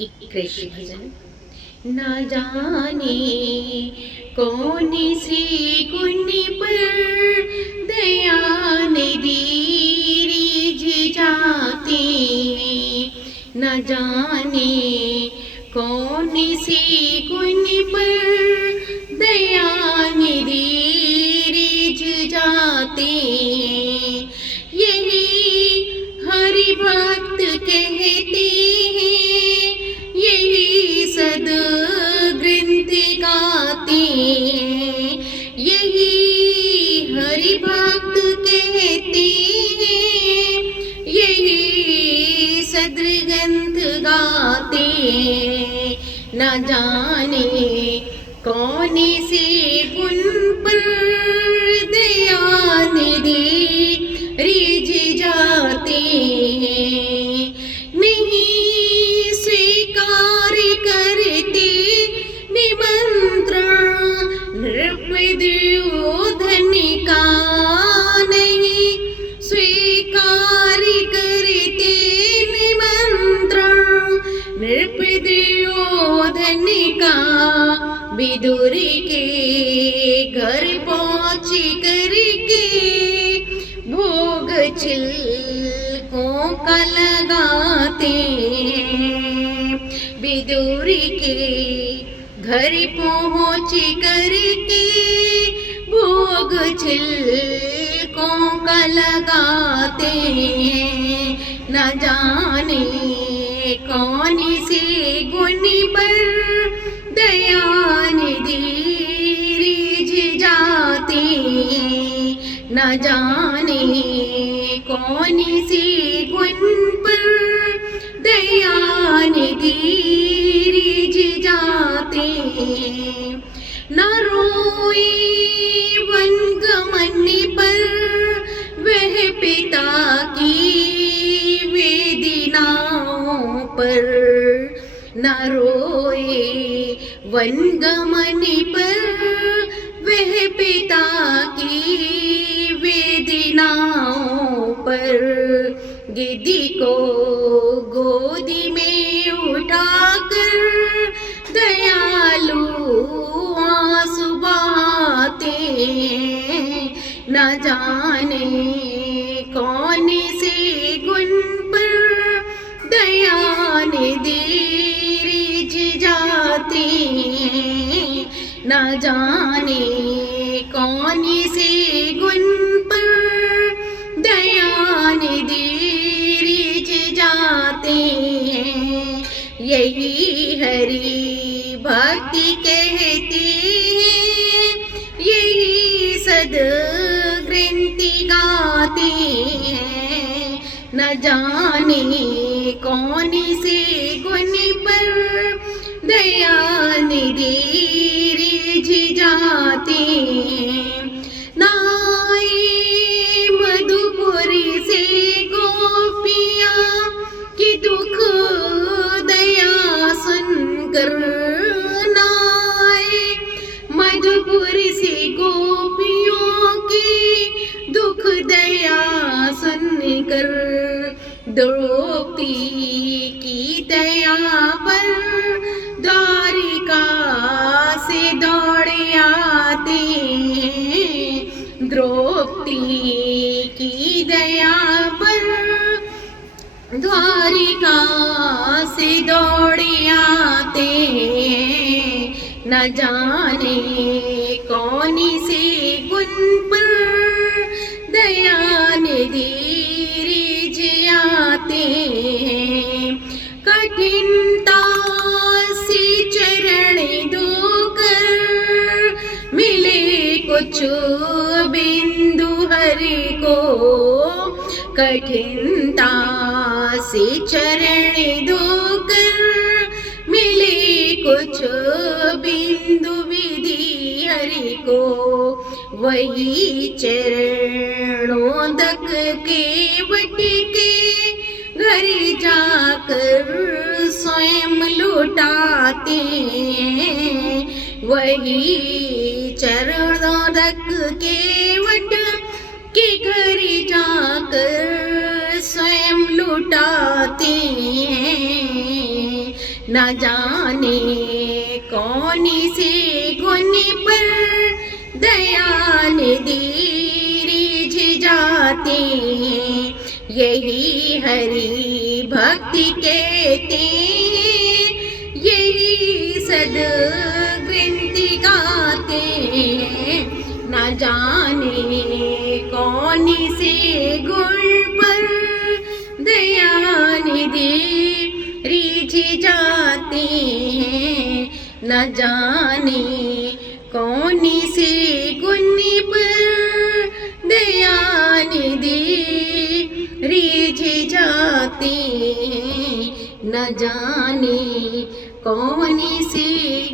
एक कृषि भजन। ना जाने कौन सी गुनी पर दया निधि रिझ जाती, न जाने कौन सी गुनी पर दया निधि रिझ जाती। यही हरि भक्त कहते हैं, यही सद ग्रंथ गाते हैं, यही हरि भक्त कहते हैं, यही सद ग्रंथ गाते हैं। न जाने कौन से गुण पर दया निधि रिझ जाते हैं। नहीं स्वीकार करते निमंत्रण नृप दुर्योधन का, नहीं स्वीकार करते निमंत्रण नृप दुर्योधन का। विदुर के घर पहुँच करके भोग छिलकों का लगाते हैं। विदुर के घर पहुँच करके भोग छिलकों का लगाते हैं। न जाने कौन से गुण पर दया निधि रिझ जाते हैं। न जाने कौन से गुण पर दया निधि रिझ जाते हैं। न रोए वनगमन पर वह पिता की वेदनाओं पर, न रोए वनगमन पर वह पिता की वेदनाओं पर। गिद्ध को गोदी में उठाकर दयालु आंसू बहाते हैं। न जाने कौन से गुण पर दया निधि रिझ जाते हैं। न जाने कौन से गुण पर दया निधि रिझ जाते हैं। यही हरि भक्ति कहते हैं, यही सद ग्रंथि गाते हैं। न जाने कौन से गुण पर दया निधि रिझ जाते हैं। नाए मधुपुरी से गोपियाँ कि दुख दया सुनकर, नाए मधुपुरी से गोपियों की दुख दया सुनकर। द्रौपदी की दया पर द्वारिका से दौड़ आते हैं। द्रौपदी की दया पर द्वारिका से दौड़ आते हैं। न जाने कौन से गुण पर दया निधि रिझ आते हैं। कठिनता से चरण धोकर मिले कुछ बिंदु हरि को। कठिनता से चरण धोकर मिले कुछ बिंदु विधि हरि को। वही चरणों तक के वट के घर जाकर स्वयं लुटाते हैं। वही चरणों तक के वट के घर जाकर स्वयं लुटाते हैं। न जाने कौन से गुण पर दयानिधि रिझ जाते हैं। यही हरि भक्ति कहते हैं, यही सद्ग्रंथि गाते हैं। न जाने कौन से गुण पर दयानिधि रिझ जाते हैं। न जाने कौन से गुण पर दयानिधि रिझ जाते हैं। न जाने कौन से